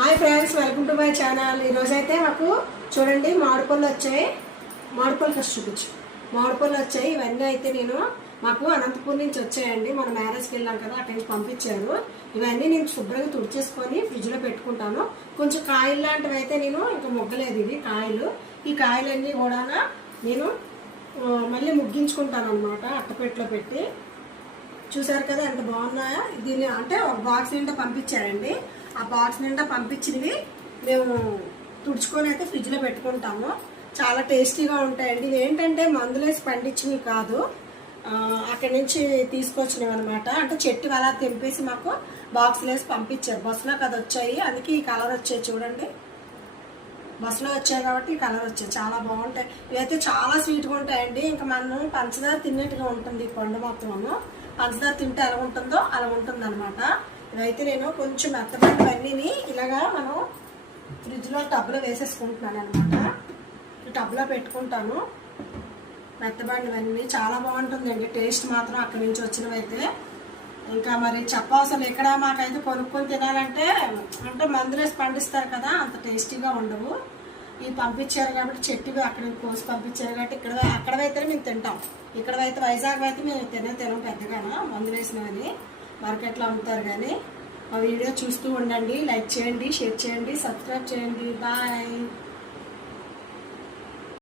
Hi friends, welcome to my channel. ఈరోజైతే మాకు చూడండి మామిడిపళ్ళు వచ్చాయి. మామిడిపళ్ళు ఫస్ట్ చూపించు. మామిడిపళ్ళు వచ్చాయి. ఇవన్నీ అయితే నేను మాకు అనంతపూర్ నుంచి వచ్చాయండి. మన మ్యారేజ్కి వెళ్ళాం కదా, అక్కడి నుంచి పంపించారు. ఇవన్నీ నేను శుభ్రంగా తుడిచేసుకొని ఫ్రిడ్జ్లో పెట్టుకుంటాను. కొంచెం కాయలు లాంటివి అయితే నేను ఇంకా మొగ్గలేదు. ఇవి కాయలు, ఈ కాయలన్నీ కూడా నేను మళ్ళీ ముగ్గించుకుంటాను అనమాట. అట్టపెట్టలో పెట్టి. చూసారు కదా ఎంత బాగున్నాయో. దీన్ని అంటే ఒక బాక్స్ నిండా పంపించారండి. ఆ బాక్స్ నిండా పంపించినవి మేము తుడుచుకొని అయితే ఫ్రిడ్జ్లో పెట్టుకుంటాము. చాలా టేస్టీగా ఉంటాయండి. ఇవి ఏంటంటే మందులేసి పండించినవి కాదు, అక్కడి నుంచి తీసుకొచ్చినవి అనమాట. అంటే చెట్టు అలా తెంపేసి మాకు బాక్స్లో వేసి పంపించారు. బస్సులో కదా వచ్చాయి, అందుకే ఈ కలర్ వచ్చాయి. చూడండి, బస్సులో వచ్చాయి కాబట్టి ఈ కలర్ వచ్చాయి. చాలా బాగుంటాయి. ఇవైతే చాలా స్వీట్గా ఉంటాయండి. ఇంకా మనం పంచదార తిన్నట్టుగా ఉంటుంది ఈ పండు మొత్తము. పంచదార తింటే ఎలా ఉంటుందో అలా ఉంటుంది అనమాట. ఇదైతే నేను కొంచెం మెత్తబడినవన్నీ ఇలాగా మనం ఫ్రిడ్జ్లో టబ్లో వేసేసుకుంటున్నాను అనమాట. టబ్లో పెట్టుకుంటాను. మెత్తబడినవన్నీ చాలా బాగుంటుందండి. టేస్ట్ మాత్రం అక్కడి నుంచి వచ్చినవైతే ఇంకా మరి చెప్పవసరం. ఇక్కడ మాకైతే కొనుక్కొని తినాలంటే అంటే మందులేసి పండిస్తారు కదా, అంత టేస్టీగా ఉండవు. ఇవి పంపించారు కాబట్టి చెట్టువి అక్కడ కోసి పంపించారు కాబట్టి అక్కడైతే మేము తింటాం. ఇక్కడైతే వైజాగ్ అయితే మేము తినం పెద్దగానా. మందులు వేసినవని మార్కెట్లో అమ్ముతారు. కానీ మా వీడియో చూస్తూ ఉండండి. లైక్ చేయండి, షేర్ చేయండి, సబ్స్క్రైబ్ చేయండి. బాయ్.